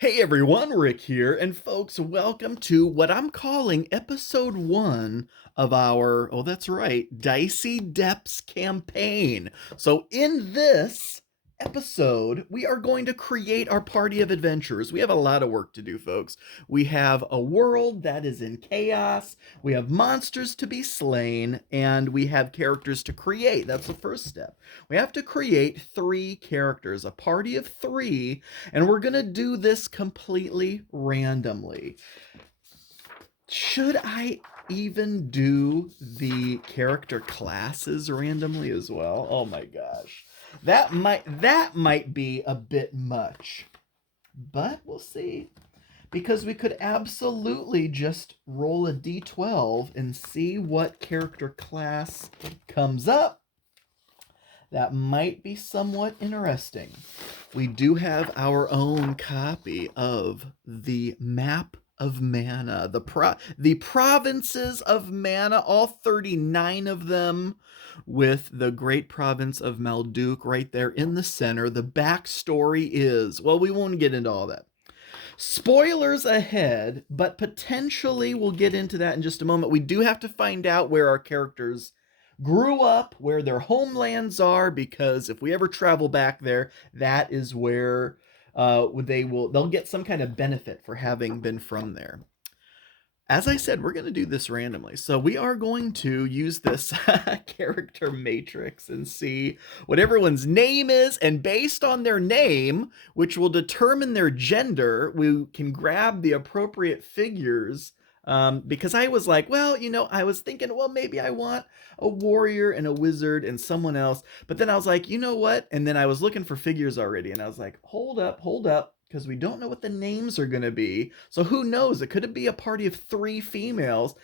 Hey everyone, Rick here, and folks, welcome to what I'm calling episode 1 of our, oh, that's right, Dicey Depths campaign. So, in this episode, we are going to create our party of adventurers. We have a lot of work to do, folks. We have a world that is in chaos, we have monsters to be slain, and we have characters to create. That's the first step. We have to create 3 characters, a party of 3, and we're going to do this completely randomly. Should I even do the character classes randomly as well? Oh my gosh. That might be a bit much. But we'll see. Because we could absolutely just roll a d12 and see what character class comes up. That might be somewhat interesting. We do have our own copy of the Map of Mana, the provinces of Mana, all 39 of them, with the great province of Malduk right there in the center. The backstory is, well, we won't get into all that. Spoilers ahead, but potentially we'll get into that in just a moment. We do have to find out where our characters grew up, where their homelands are, because if we ever travel back there, that is where they'll get some kind of benefit for having been from there. As I said, we're going to do this randomly. So we are going to use this character matrix and see what everyone's name is. And based on their name, which will determine their gender, we can grab the appropriate figures. Because I was like, well, I was thinking, well, maybe I want a warrior and a wizard and someone else. But then I was like, you know what? And then I was looking for figures already. And I was like, hold up. Because we don't know what the names are going to be. So who knows? It could be a party of 3 females.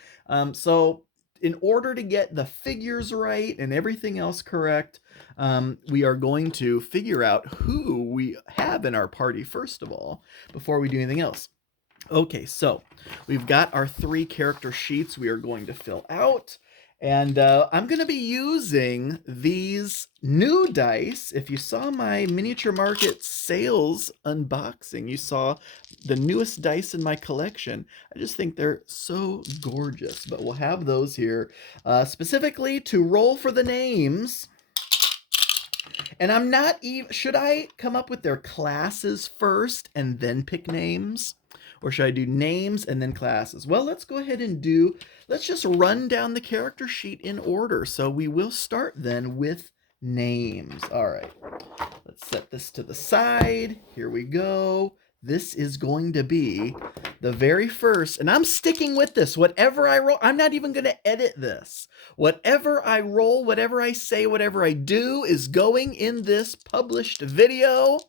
So in order to get the figures right and everything else correct, we are going to figure out who we have in our party first of all, before we do anything else. Okay, so we've got our 3 character sheets we are going to fill out. And I'm going to be using these new dice. If you saw my Miniature Market sales unboxing, you saw the newest dice in my collection. I just think they're so gorgeous. But we'll have those here specifically to roll for the names. And I'm not even... Should I come up with their classes first and then pick names? Or should I do names and then classes? Well, let's go ahead and let's just run down the character sheet in order. So we will start then with names. All right, let's set this to the side. Here we go. This is going to be the very first, and I'm sticking with this. Whatever I roll, I'm not even going to edit this. Whatever I roll, whatever I say, whatever I do is going in this published video.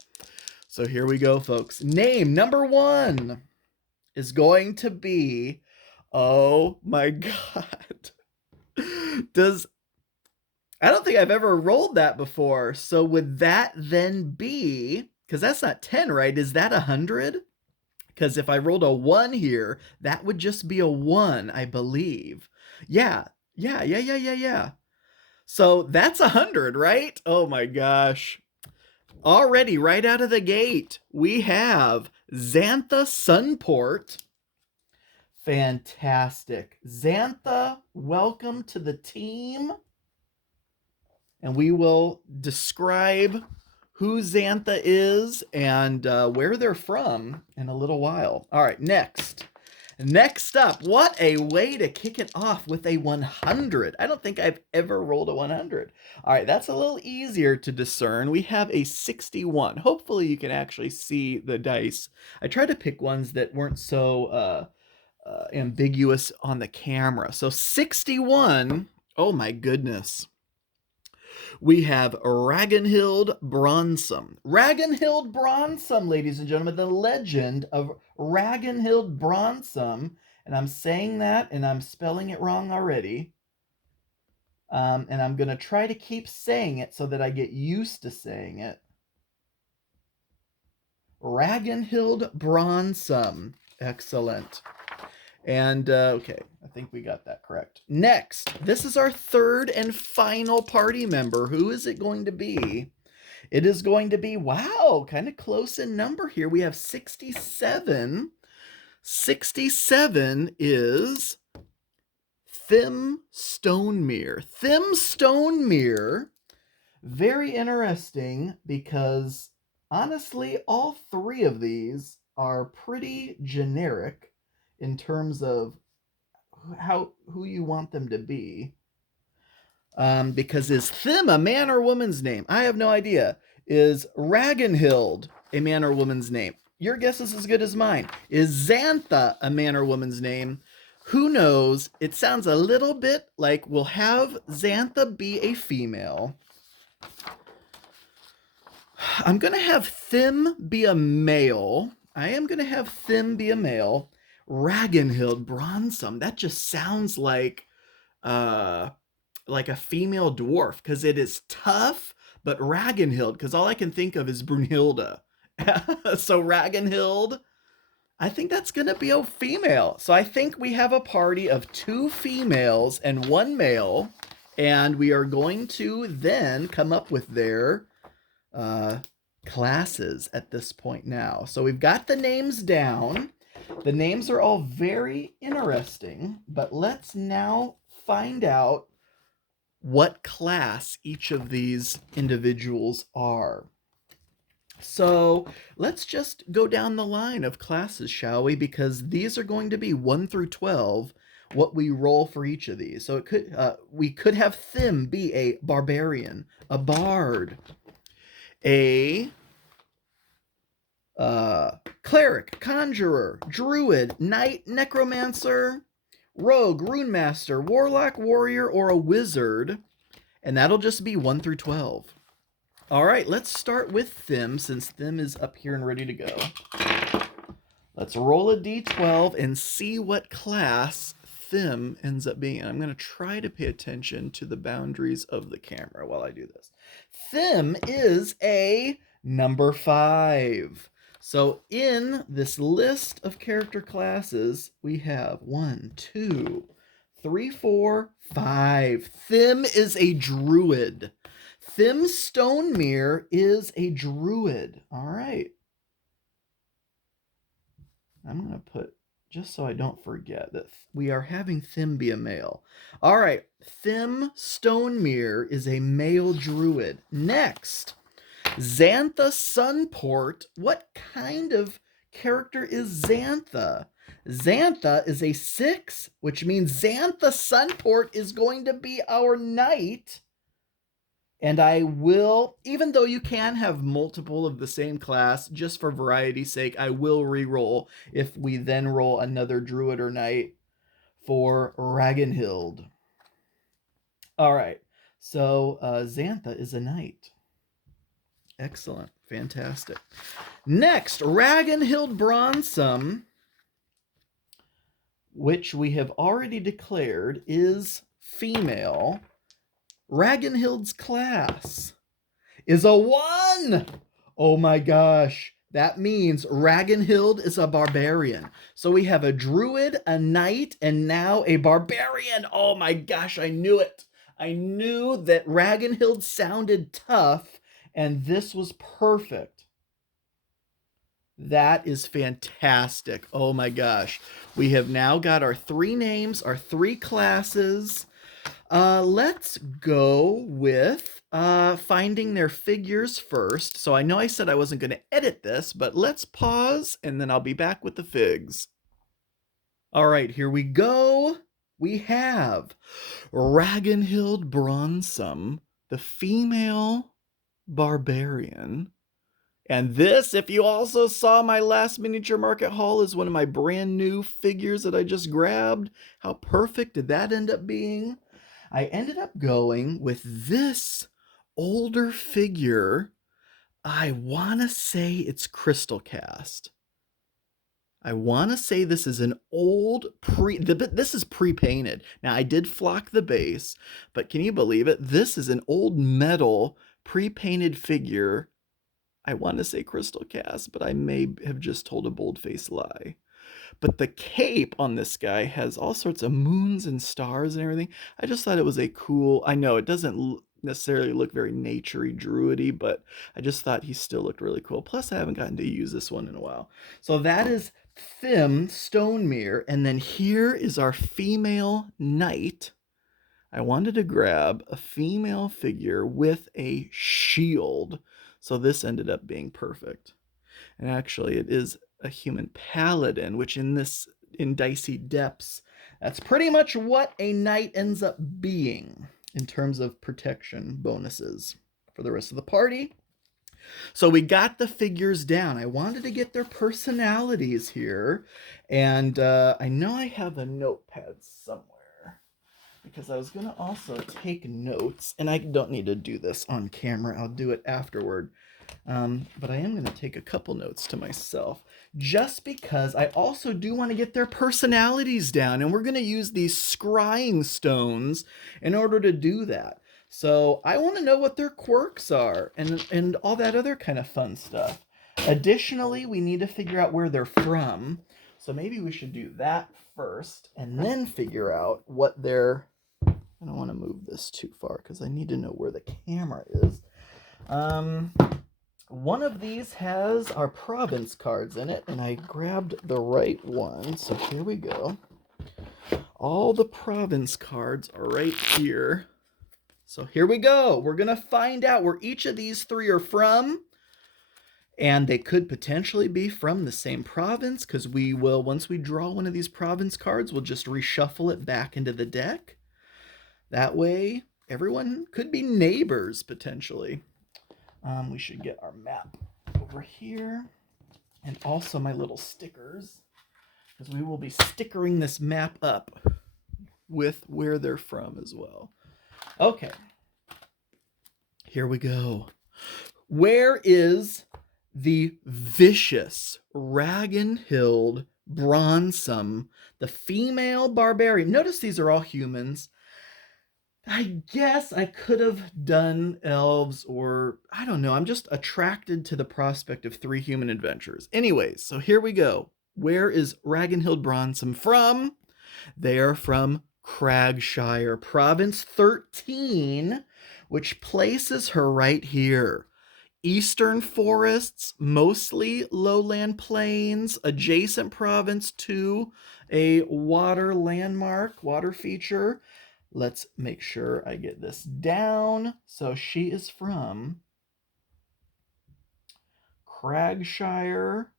So here we go, folks. Name number 1 is going to be, oh my God. I don't think I've ever rolled that before. So would that then be, because that's not 10, right? Is that 100? Because if I rolled a 1 here, that would just be a 1, I believe. Yeah. So that's 100, right? Oh my gosh. Already, right out of the gate, we have Xantha Sunport. Fantastic. Xantha, welcome to the team. And we will describe who Xantha is and where they're from in a little while. All right, next. Next up, what a way to kick it off with a 100. I don't think I've ever rolled a 100. All right, that's a little easier to discern. We have a 61. Hopefully you can actually see the dice. I tried to pick ones that weren't so ambiguous on the camera. So 61, oh my goodness. We have Ragnhild Bronsum. Ragnhild Bronsum, ladies and gentlemen, the legend of Ragnhild Bronsum. And I'm saying that, and I'm spelling it wrong already. And I'm going to try to keep saying it so that I get used to saying it. Ragnhild Bronsum. Excellent. And, okay, I think we got that correct. Next, this is our 3rd and final party member. Who is it going to be? It is going to be, wow, kind of close in number here. We have 67. 67 is Thim Stonemere. Thim Stonemere, very interesting because honestly, all three of these are pretty generic in terms of who you want them to be. Because is Thim a man or woman's name? I have no idea. Is Ragnhild a man or woman's name? Your guess is as good as mine. Is Xantha a man or woman's name? Who knows? It sounds a little bit like we'll have Xantha be a female. I'm going to have Thim be a male. I am going to have Thim be a male. Ragnhild Bronsum. That just sounds like a female dwarf because it is tough, but Ragnhild, because all I can think of is Brunhilde. So Ragnhild, I think that's going to be a female. So I think we have a party of 2 females and 1 male, and we are going to then come up with their classes at this point now. So we've got the names down. The names are all very interesting, but let's now find out what class each of these individuals are. So let's just go down the line of classes, shall we? Because these are going to be 1 through 12, what we roll for each of these. So we could have Thim be a barbarian, a bard, a cleric, conjurer, druid, knight, necromancer, rogue, rune master, warlock, warrior, or a wizard. And that'll just be 1 through 12. All right, let's start with Thim, since Thim is up here and ready to go. Let's roll a d12 and see what class Thim ends up being. And I'm going to try to pay attention to the boundaries of the camera while I do this. Thim is a number 5. So in this list of character classes, we have 1, 2, 3, 4, 5. Thim is a druid. Thim Stonemere is a druid. All right. I'm going to put, just so I don't forget, that we are having Thim be a male. All right. Thim Stonemere is a male druid. Next, Xantha Sunport. What kind of character is Xantha? Xantha is a 6, which means Xantha Sunport is going to be our knight. And I will, even though you can have multiple of the same class, just for variety's sake, I will re-roll if we then roll another druid or knight for Ragnhild. All right, so Xantha is a knight. Excellent, fantastic. Next, Ragnhild Bronsum, which we have already declared is female. Ragnhild's class is a 1. Oh my gosh. That means Ragnhild is a barbarian. So we have a druid, a knight, and now a barbarian. Oh my gosh, I knew it. I knew that Ragnhild sounded tough, and this was perfect. That is fantastic. Oh my gosh. We have now got our 3 names, our 3 classes. Let's go with finding their figures first. So I know I said I wasn't going to edit this, but let's pause and then I'll be back with the figs. All right, here we go. We have Ragnhild Bronsum, the female barbarian. And this, if you also saw my last miniature market haul, is one of my brand new figures that I just grabbed. How perfect did that end up being? I ended up going with this older figure. I want to say it's Crystal Cast. I want to say this is an old this is pre-painted. Now I did flock the base, but can you believe it? This is an old metal pre-painted figure. I want to say Crystal Cast, but I may have just told a bold-faced lie. But the cape on this guy has all sorts of moons and stars and everything. I just thought it was a cool, I know it doesn't necessarily look very naturey, druidy, but I just thought he still looked really cool. Plus, I haven't gotten to use this one in a while. So that is Thim Stonemere, and then here is our female knight. I wanted to grab a female figure with a shield, so this ended up being perfect. And actually, it is a human paladin, which in Dicey Depths, that's pretty much what a knight ends up being in terms of protection bonuses for the rest of the party. So we got the figures down. I wanted to get their personalities here, and I know I have a notepad somewhere because I was going to also take notes, and I don't need to do this on camera. I'll do it afterward. But I am going to take a couple notes to myself just because I also do want to get their personalities down, and we're going to use these scrying stones in order to do that. So I want to know what their quirks are and all that other kind of fun stuff. Additionally, we need to figure out where they're from. So maybe we should do that first and then figure out what their... I don't want to move this too far because I need to know where the camera is. One of these has our province cards in it, and I grabbed the right one, so here we go. All the province cards are right here. So here we go. We're going to find out where each of these three are from, and they could potentially be from the same province, because we will, once we draw one of these province cards, we'll just reshuffle it back into the deck. That way, everyone could be neighbors, potentially. We should get our map over here, and also my little stickers, because we will be stickering this map up with where they're from as well. Okay, here we go. Where is the vicious Ragnhild Bronsum, the female barbarian? Notice these are all humans. I guess I could have done elves, or I don't know. I'm just attracted to the prospect of 3 human adventures. Anyways, so here we go. Where is Ragnhild Bronsum from? They are from Cragshire, Province 13, which places her right here. Eastern forests, mostly lowland plains, adjacent province to a water landmark, water feature. Let's make sure I get this down. So she is from Cragshire,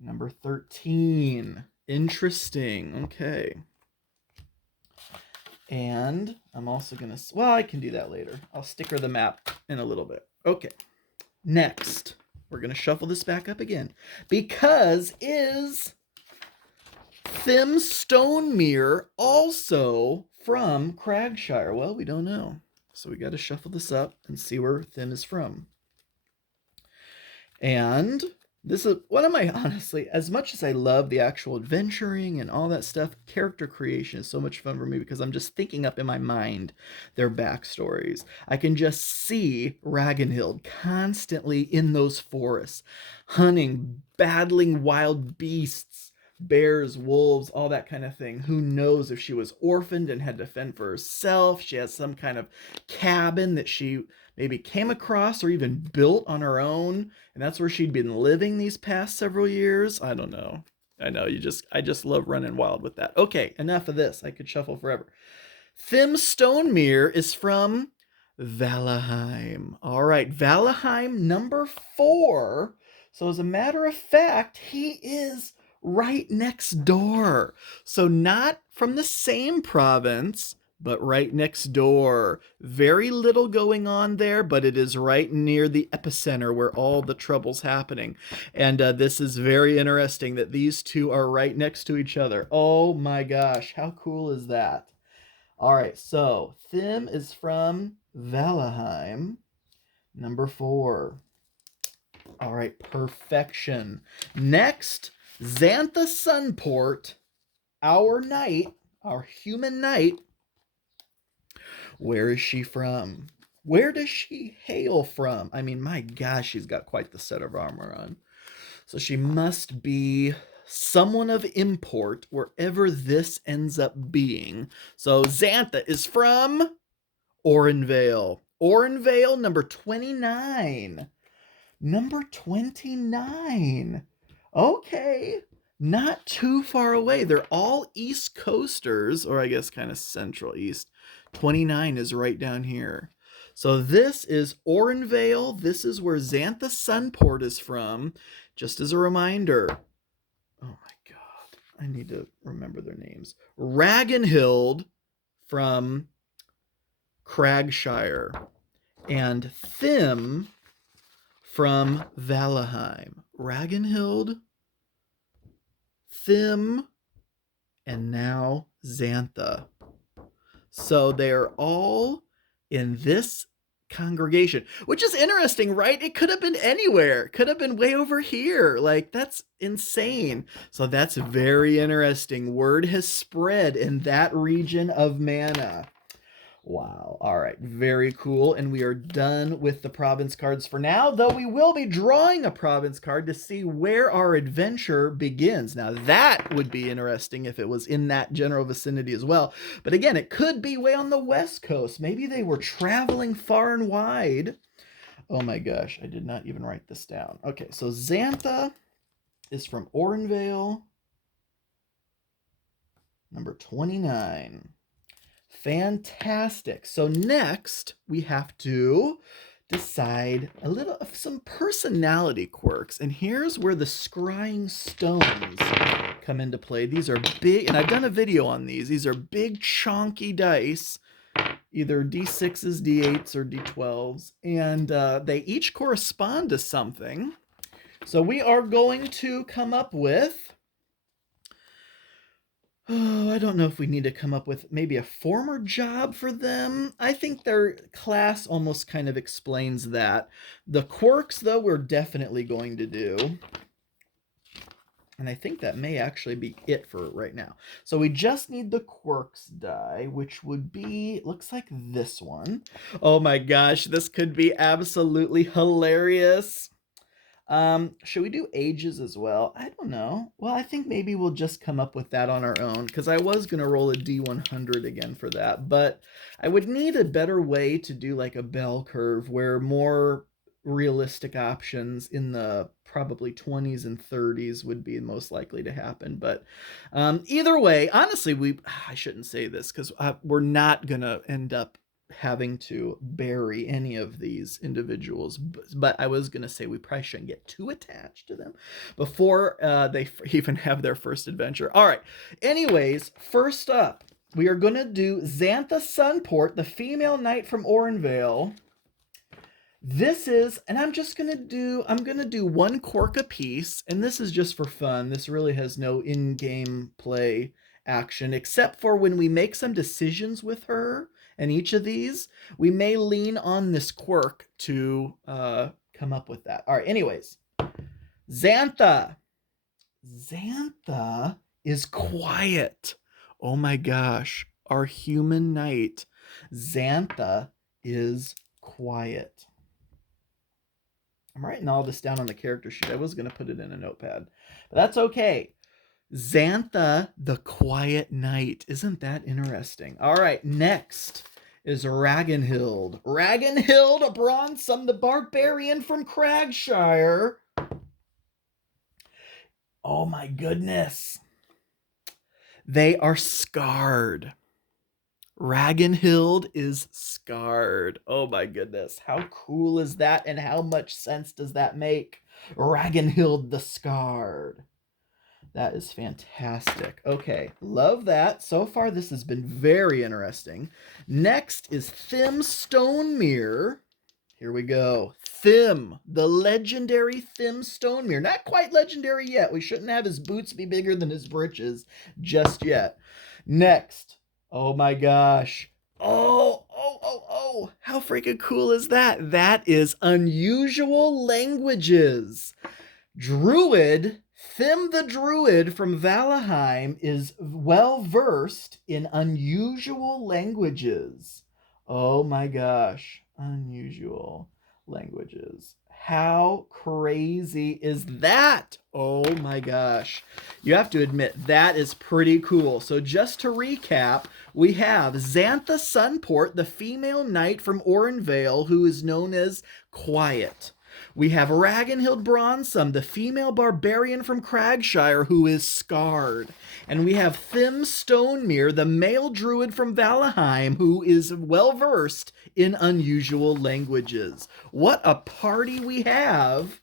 number 13. Interesting. Okay. And I'm also going to... Well, I can do that later. I'll sticker the map in a little bit. Okay. Next, we're going to shuffle this back up again. Because is Thim Stonemere also from Cragshire? Well, we don't know. So we got to shuffle this up and see where Thim is from. And this is one of my, honestly, as much as I love the actual adventuring and all that stuff, character creation is so much fun for me because I'm just thinking up in my mind their backstories. I can just see Ragnhild constantly in those forests, hunting, battling wild beasts, bears, wolves, all that kind of thing. Who knows if she was orphaned and had to fend for herself. She has some kind of cabin that she maybe came across or even built on her own, and that's where she'd been living these past several years. I don't know. I know, I just love running wild with that. Okay, enough of this. I could shuffle forever. Thim Stonemere is from Valheim. All right, Valheim number 4. So as a matter of fact, he is right next door. So not from the same province, but right next door. Very little going on there, but it is right near the epicenter where all the trouble's happening. And this is very interesting that these two are right next to each other. Oh my gosh, how cool is that? All right, so Thim is from Valheim, number 4. All right, perfection. Next, Xantha Sunport, our knight, our human knight. Where is she from? Where does she hail from? I mean, my gosh, she's got quite the set of armor on. So she must be someone of import wherever this ends up being. So Xantha is from Orenvale. Orenvale, number 29. Number 29. Okay. Not too far away. They're all East Coasters, or I guess kind of Central East. 29 is right down here. So this is Orenvale. This is where Xantha Sunport is from. Just as a reminder. Oh my God. I need to remember their names. Ragnhild from Cragshire. And Thym from Valheim. Ragnhild, Thym, and now Xantha. So they're all in this congregation, which is interesting, right? It could have been anywhere. Could have been way over here. Like, that's insane. So that's very interesting. Word has spread in that region of Mana. Wow. All right. Very cool. And we are done with the province cards for now, though we will be drawing a province card to see where our adventure begins. Now, that would be interesting if it was in that general vicinity as well. But again, it could be way on the West Coast. Maybe they were traveling far and wide. Oh my gosh. I did not even write this down. Okay. So Xantha is from Orenvale. Number 29. Fantastic. So next we have to decide a little of some personality quirks. And here's where the scrying stones come into play. These are big, and I've done a video on these. These are big chonky dice, either D6s, D8s, or D12s. And they each correspond to something. So we are going to come up with, oh, I don't know if we need to come up with maybe a former job for them. I think their class almost kind of explains that. The quirks, though, we're definitely going to do. And I think that may actually be it for right now. So we just need the quirks die, which would be, looks like this one. Oh my gosh, this could be absolutely hilarious. Should we do ages as well? I don't know. Well, I think maybe we'll just come up with that on our own, because I was going to roll a D100 again for that, but I would need a better way to do like a bell curve where more realistic options in the probably 20s and 30s would be most likely to happen. But either way, honestly, I shouldn't say this because we're not going to end up having to bury any of these individuals, but I was going to say we probably shouldn't get too attached to them before they even have their first adventure. All right. Anyways, first up, we are going to do Xantha Sunport, the female knight from Orenvale. This is, and I'm going to do one quirk a piece, and this is just for fun. This really has no in-game play action, except for when we make some decisions with her. And each of these, we may lean on this quirk to come up with that. All right, anyways. Xantha. Xantha is quiet. Oh my gosh. Our human knight. Xantha is quiet. I'm writing all this down on the character sheet. I was going to put it in a notepad, but that's okay. Xantha, the quiet knight. Isn't that interesting? All right, next is Ragnhild. Ragnhild Bronsum, the barbarian from Cragshire. Oh my goodness. They are scarred. Ragnhild is scarred. Oh my goodness. How cool is that, and how much sense does that make? Ragnhild the scarred. That is fantastic. Okay, love that. So far, this has been very interesting. Next is Thym Stonemere. Here we go. Thym, the legendary Thym Stonemere. Not quite legendary yet. We shouldn't have his boots be bigger than his breeches just yet. Next. Oh my gosh. Oh, how freaking cool is that? That is Unusual Languages. Druid, Thym the Druid from Valheim is well versed in unusual languages. Oh my gosh, unusual languages. How crazy is that? Oh my gosh. You have to admit, that is pretty cool. So just to recap, we have Xantha Sunport, the female knight from Orenvale, who is known as Quiet. We have Ragnhild Bronsum, the female barbarian from Cragshire, who is Scarred. And we have Thym Stonemere, the male druid from Valheim, who is well-versed in unusual languages. What a party we have!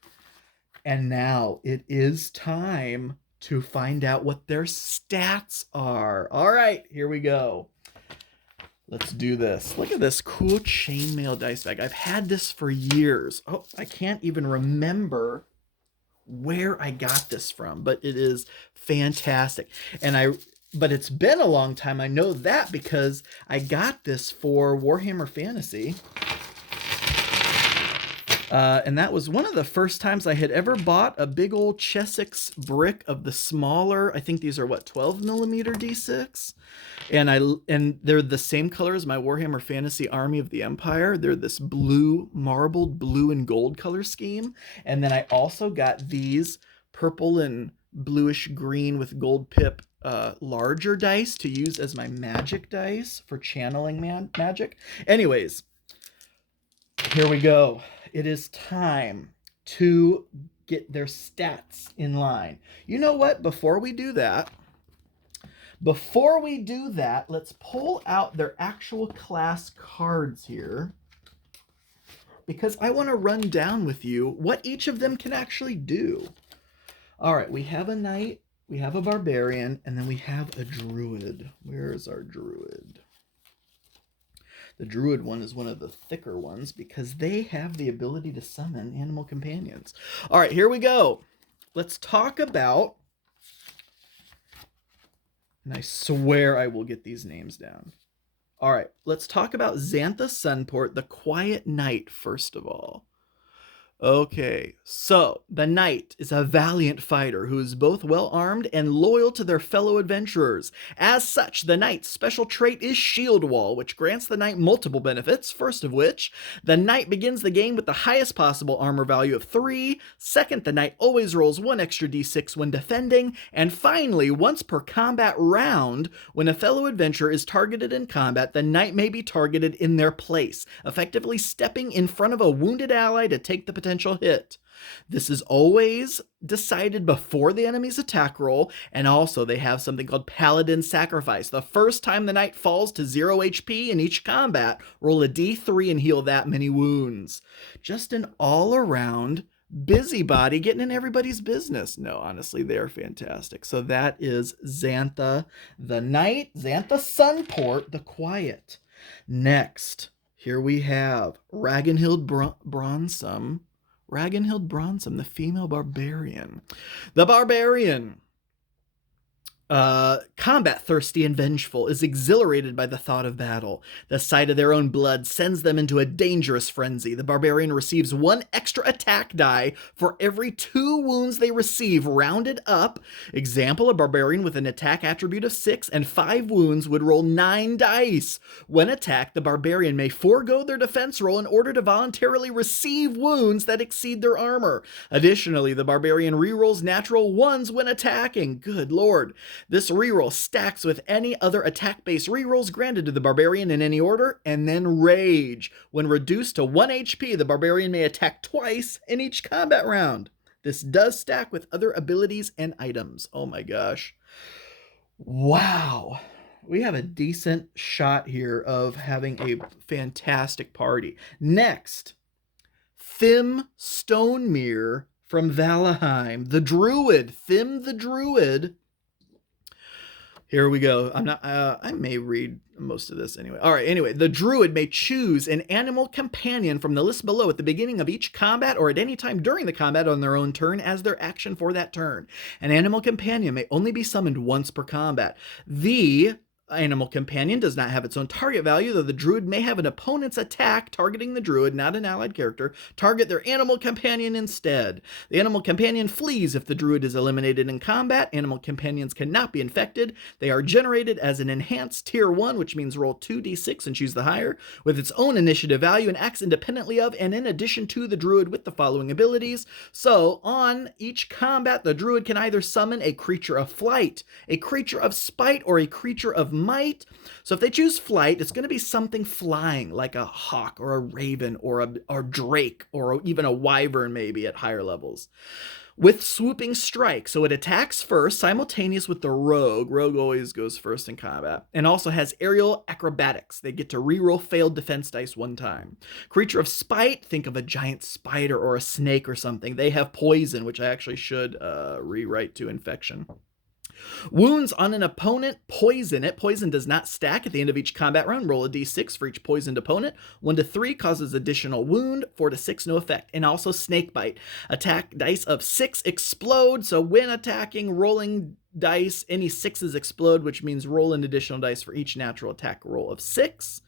And now it is time to find out what their stats are. All right, here we go. Let's do this. Look at this cool chainmail dice bag. I've had this for years. Oh, I can't even remember where I got this from, but it is fantastic. But it's been a long time. I know that because I got this for Warhammer Fantasy. And that was one of the first times I had ever bought a big old Chessex brick of the smaller, I think these are what, 12 millimeter D6? And they're the same color as my Warhammer Fantasy Army of the Empire. They're this blue, marbled blue and gold color scheme. And then I also got these purple and bluish green with gold pip larger dice to use as my magic dice for channeling magic. Anyways, here we go. It is time to get their stats in line. You know what? Before we do that, let's pull out their actual class cards here, because I want to run down with you what each of them can actually do. All right, we have a knight, we have a barbarian, and then we have a druid. Where is our druid? The druid one is one of the thicker ones because they have the ability to summon animal companions. All right, here we go. Let's talk about, and I swear I will get these names down. All right, let's talk about Xantha Sunport, the Quiet Knight, first of all. Okay, so the knight is a valiant fighter who is both well-armed and loyal to their fellow adventurers. As such, the knight's special trait is Shield Wall, which grants the knight multiple benefits, first of which, the knight begins the game with the highest possible armor value of 3. Second, the knight always rolls 1 extra d6 when defending. And finally, once per combat round, when a fellow adventurer is targeted in combat, the knight may be targeted in their place, effectively stepping in front of a wounded ally to take the potential hit. This is always decided before the enemy's attack roll, and also they have something called Paladin Sacrifice. The first time the knight falls to 0 HP in each combat, roll a d3 and heal that many wounds. Just an all-around busybody getting in everybody's business. No, honestly, they're fantastic. So that is Xantha the Knight, Xantha Sunport, the Quiet. Next, here we have Ragnhild Bronsum, the female barbarian. The barbarian, combat thirsty and vengeful, is exhilarated by the thought of battle. The sight of their own blood sends them into a dangerous frenzy. The barbarian receives 1 extra attack die for every 2 wounds they receive, rounded up. Example, a barbarian with an attack attribute of 6 and 5 wounds would roll 9 dice. When attacked, the barbarian may forego their defense roll in order to voluntarily receive wounds that exceed their armor. Additionally, the barbarian rerolls natural 1s when attacking. Good lord. This reroll stacks with any other attack-based rerolls granted to the barbarian in any order, and then Rage. When reduced to 1 HP, the barbarian may attack twice in each combat round. This does stack with other abilities and items. Oh my gosh. Wow. We have a decent shot here of having a fantastic party. Next, Thym Stonemere from Valheim, the Druid. Thym the Druid. Here we go. I may read most of this anyway. All right, anyway, the druid may choose an animal companion from the list below at the beginning of each combat or at any time during the combat on their own turn as their action for that turn. An animal companion may only be summoned once per combat. The animal companion does not have its own target value, though the druid may have an opponent's attack targeting the druid, not an allied character, target their animal companion instead. The animal companion flees if the druid is eliminated in combat. Animal companions cannot be infected. They are generated as an enhanced tier 1, which means roll 2d6 and choose the higher, with its own initiative value and acts independently of and in addition to the druid with the following abilities. So on each combat, the druid can either summon a creature of flight, a creature of spite, or a creature of might. So if they choose flight, it's going to be something flying like a hawk or a raven or a drake or even a wyvern maybe at higher levels. With swooping strike, so it attacks first, simultaneous with the rogue. Rogue always goes first in combat, and also has aerial acrobatics. They get to reroll failed defense dice 1 time. Creature of spite, think of a giant spider or a snake or something. They have poison, which I actually should rewrite to infection. Wounds on an opponent, poison it. Poison does not stack at the end of each combat round. Roll a d6 for each poisoned opponent. 1 to 3 causes additional wound. 4 to 6, no effect. And also snake bite. Attack dice of 6 explode. So when attacking, rolling dice, any 6s explode, which means roll an additional dice for each natural attack roll of 6.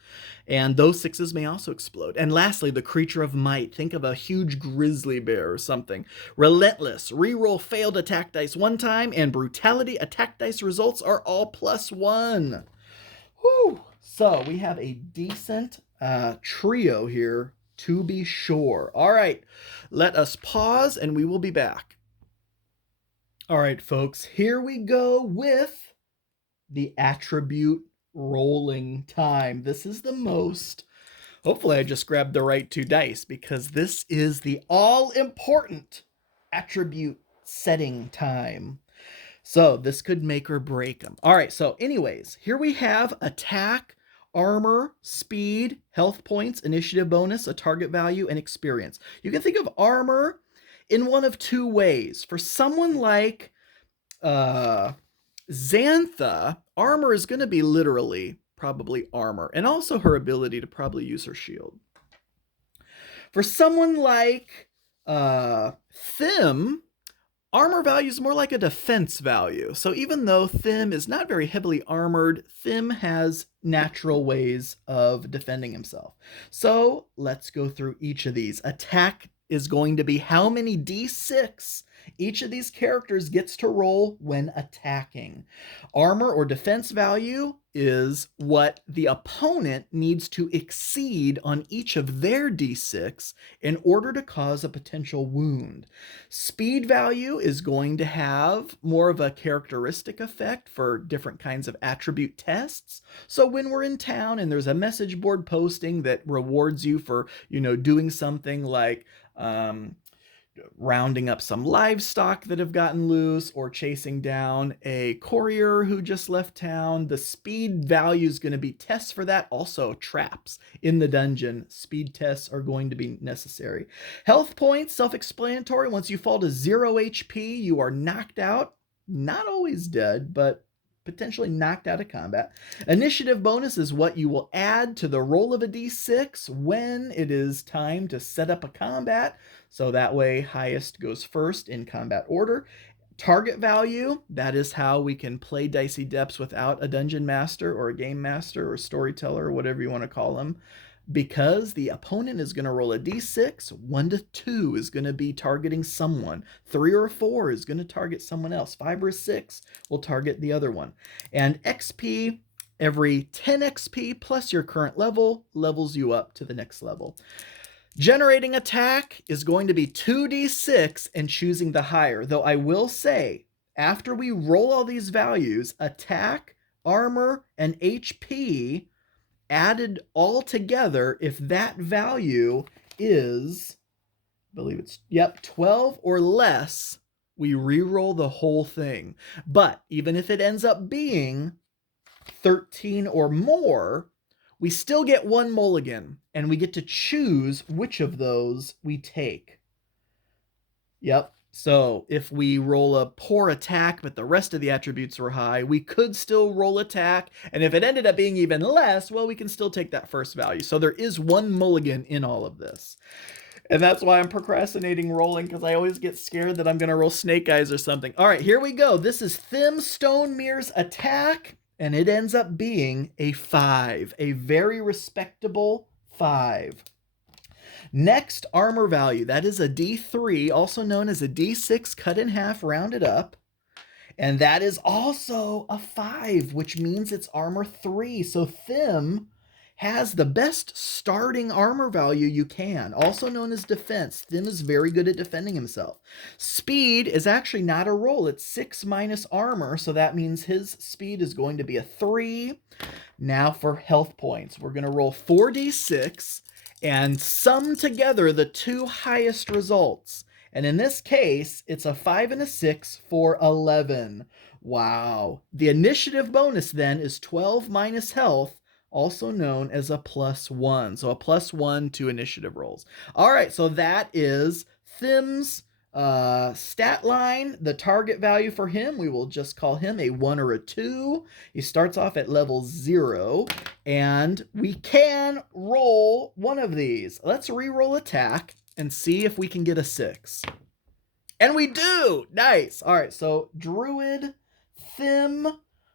And those 6s may also explode. And lastly, the creature of might. Think of a huge grizzly bear or something. Relentless. Reroll failed attack dice 1 time, and brutality attack dice results are all +1. Whew. So we have a decent trio here, to be sure. All right, let us pause and we will be back. All right, folks, here we go with the attribute rolling time. This is the most, hopefully I just grabbed the right 2 dice, because this is the all-important attribute setting time. So this could make or break them. All right, so anyways, here we have attack, armor, speed, health points, initiative bonus, a target value, and experience. You can think of armor in one of 2 ways. For someone like Xantha, armor is going to be literally probably armor, and also her ability to probably use her shield. For someone like Thim, armor value is more like a defense value. So even though Thim is not very heavily armored, Thim has natural ways of defending himself. So let's go through each of these. Attack is going to be how many d6 each of these characters gets to roll when attacking. Armor or defense value is what the opponent needs to exceed on each of their d6 in order to cause a potential wound. Speed value is going to have more of a characteristic effect for different kinds of attribute tests. So when we're in town and there's a message board posting that rewards you for, doing something like rounding up some livestock that have gotten loose, or chasing down a courier who just left town, the speed value is going to be tests for that. Also traps in the dungeon, speed tests are going to be necessary. Health points, self-explanatory. Once you fall to 0 HP, you are knocked out. Not always dead, but potentially knocked out of combat. Initiative bonus is what you will add to the roll of a d6 when it is time to set up a combat. So that way, highest goes first in combat order. Target value, that is how we can play Dicey Depths without a dungeon master or a game master or storyteller or whatever you want to call them, because the opponent is going to roll a d6. 1 to 2 is going to be targeting someone. 3 or 4 is going to target someone else. 5 or 6 will target the other one. And XP, every 10 XP plus your current level levels you up to the next level. Generating attack is going to be 2d6 and choosing the higher. Though I will say, after we roll all these values, attack, armor, and HP added all together, if that value is, I believe it's, 12 or less, we re-roll the whole thing. But even if it ends up being 13 or more, we still get 1 mulligan, and we get to choose which of those we take. So if we roll a poor attack, but the rest of the attributes were high, we could still roll attack. And if it ended up being even less, well, we can still take that first value. So there is 1 mulligan in all of this. And that's why I'm procrastinating rolling, because I always get scared that I'm going to roll snake eyes or something. All right, here we go. This is Thim Stonemere's attack. and it ends up being a 5, a very respectable 5. Next armor value, that is a D3, also known as a D6 cut in half, rounded up. And that is also a 5, which means it's armor 3. So Thim has the best starting armor value you can, also known as defense. Thim is very good at defending himself. Speed is actually not a roll. It's 6 minus armor, so that means his speed is going to be a 3. Now for health points, we're going to roll 4d6 and sum together the two highest results. And in this case, it's a 5 and a 6 for 11. Wow. The initiative bonus then is 12 minus health, also known as a +1. So a +1 to initiative rolls. All right, so that is Thim's stat line. The target value for him, we will just call him a 1 or a 2. He starts off at level 0, and we can roll one of these. Let's re-roll attack and see if we can get a 6. And we do! Nice! All right, so Druid Thim,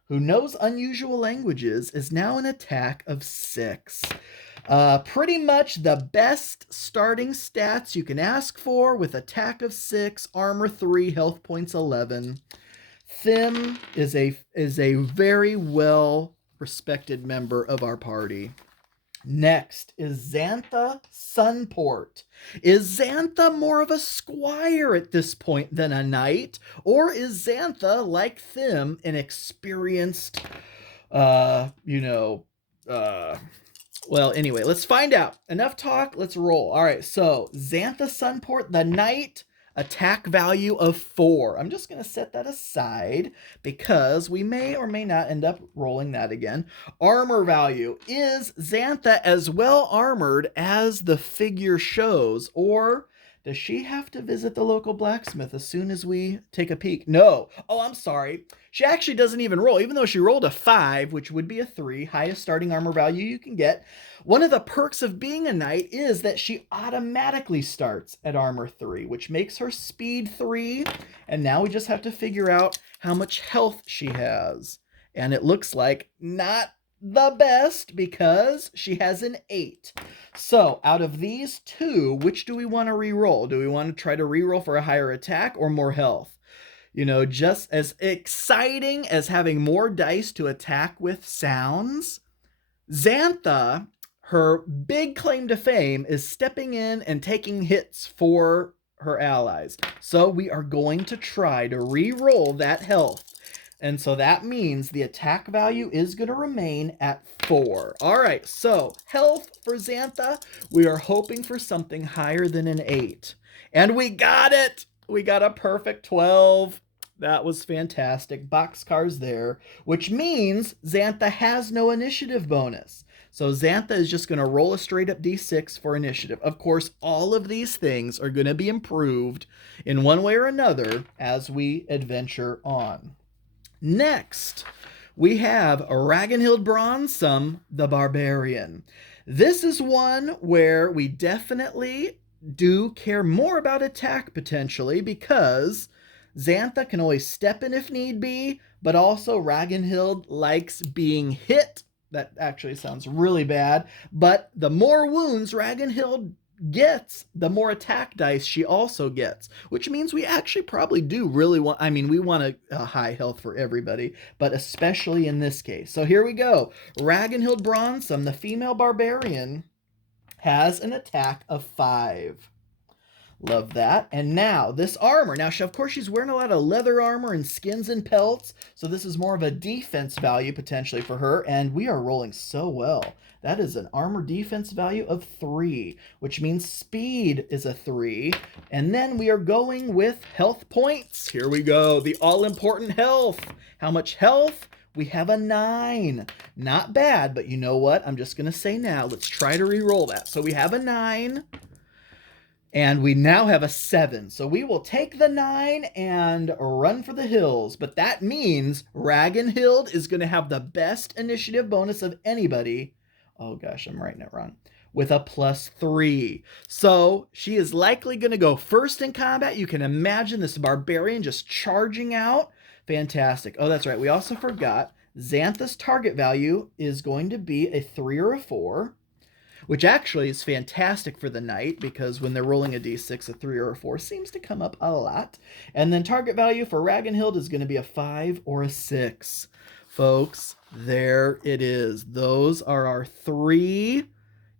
who knows unusual languages, is now an attack of 6. Pretty much the best starting stats you can ask for, with attack of 6, armor 3, health points 11. Thim is a very well respected member of our party. Next is Xantha Sunport. Is Xantha more of a squire at this point than a knight? Or is Xantha, like Thim, an experienced, well, anyway, let's find out. Enough talk, let's roll. All right, so Xantha Sunport, the knight, attack value of 4. I'm just going to set that aside because we may or may not end up rolling that again. Armor value. Is Xantha as well armored as the figure shows, or does she have to visit the local blacksmith as soon as we take a peek? No. Oh, I'm sorry. She actually doesn't even roll, even though she rolled a 5, which would be a 3, highest starting armor value you can get. One of the perks of being a knight is that she automatically starts at armor 3, which makes her speed 3. And now we just have to figure out how much health she has. And it looks like not the best because she has an 8. So out of these two, which do we want to re-roll? Do we want to try to re-roll for a higher attack or more health? Just as exciting as having more dice to attack with sounds, Xantha, her big claim to fame is stepping in and taking hits for her allies. So we are going to try to re-roll that health. And so that means the attack value is going to remain at 4. All right, so health for Xantha, we are hoping for something higher than an 8. And we got it! We got a perfect 12. That was fantastic. Boxcars there, which means Xantha has no initiative bonus. So Xantha is just going to roll a straight up D6 for initiative. Of course, all of these things are going to be improved in one way or another as we adventure on. Next, we have Ragnhild Bronsum, the Barbarian. This is one where we definitely do care more about attack potentially, because Xantha can always step in if need be, but also Ragnhild likes being hit. That actually sounds really bad, but the more wounds Ragnhild gets, the more attack dice she also gets, which means we actually probably do really want, we want a high health for everybody, but especially in this case. So here we go. Ragnhild Bronsum, the female barbarian, has an attack of 5. Love that. And now this armor. Now, of course, she's wearing a lot of leather armor and skins and pelts, so this is more of a defense value potentially for her, and we are rolling so well. That is an armor defense value of 3, which means speed is a 3. And then we are going with health points. Here we go. The all-important health. How much health? We have a 9. Not bad, but you know what? I'm just going to say now, let's try to re-roll that. So we have a 9. And we now have a 7. So we will take the 9 and run for the hills. But that means Ragnhild is going to have the best initiative bonus of anybody. Oh gosh, I'm writing it wrong. With a +3. So she is likely going to go first in combat. You can imagine this barbarian just charging out. Fantastic. Oh, that's right. We also forgot Xantha's target value is going to be a 3 or a 4, which actually is fantastic for the knight because when they're rolling a d6, a 3 or a 4 seems to come up a lot. And then target value for Ragnhild is going to be a 5 or a 6. Folks, there it is. Those are our 3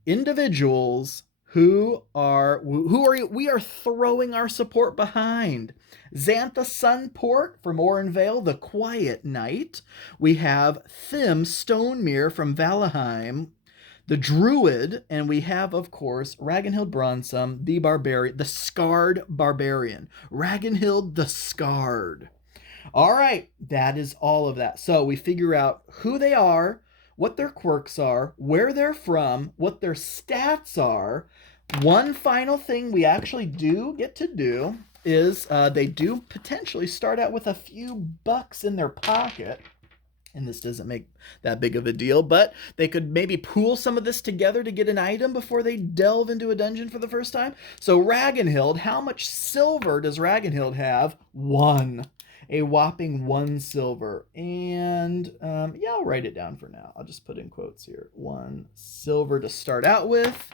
individuals who we are throwing our support behind. Xantha Sunport from Orenvale, the Quiet Knight. We have Thim Stonemere from Valheim, the Druid, and we have, of course, Ragnhild Bronsum, the Barbarian, the Scarred Barbarian. Ragnhild the Scarred. All right, that is all of that. So we figure out who they are, what their quirks are, where they're from, what their stats are. One final thing we actually do get to do is they do potentially start out with a few bucks in their pocket. And this doesn't make that big of a deal, but they could maybe pool some of this together to get an item before they delve into a dungeon for the first time. So Ragnhild, how much silver does Ragnhild have? 1. A whopping 1 silver. And yeah, I'll write it down for now. I'll just put in quotes here. 1 silver to start out with.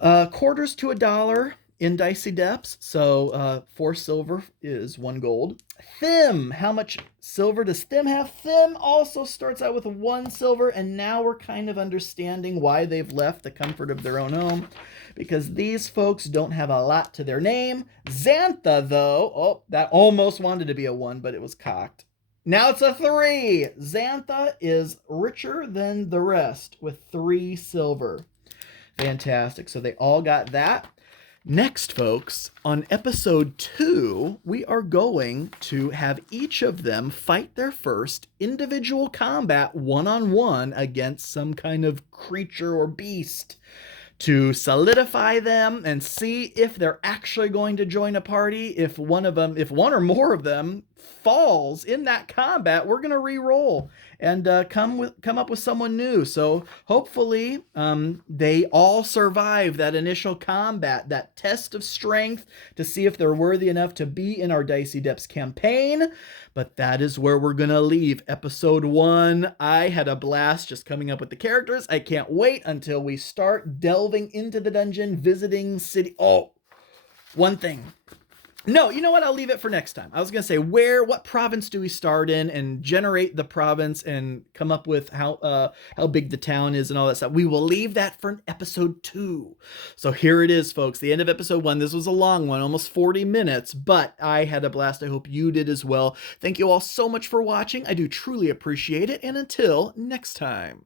Quarters to $1 in Dicey Depths. So 4 silver is 1 gold. Thim, how much silver does Thim have? Thim also starts out with 1 silver, and now we're kind of understanding why they've left the comfort of their own home, because these folks don't have a lot to their name. Xantha, though, oh, that almost wanted to be a 1, but it was cocked. Now it's a 3. Xantha is richer than the rest with 3 silver. Fantastic. So they all got that. Next, folks, on episode 2, we are going to have each of them fight their first individual combat one-on-one against some kind of creature or beast to solidify them and see if they're actually going to join a party. If one or more of them falls in that combat, we're going to re-roll and come up with someone new. So hopefully they all survive that initial combat, that test of strength to see if they're worthy enough to be in our Dicey Depths campaign. But that is where we're going to leave episode 1. I had a blast just coming up with the characters. I can't wait until we start delving into the dungeon, visiting city. Oh, one thing. No, you know what? I'll leave it for next time. I was going to say, what province do we start in and generate the province and come up with how big the town is and all that stuff. We will leave that for episode 2. So here it is, folks. The end of episode 1. This was a long one, almost 40 minutes, but I had a blast. I hope you did as well. Thank you all so much for watching. I do truly appreciate it. And until next time.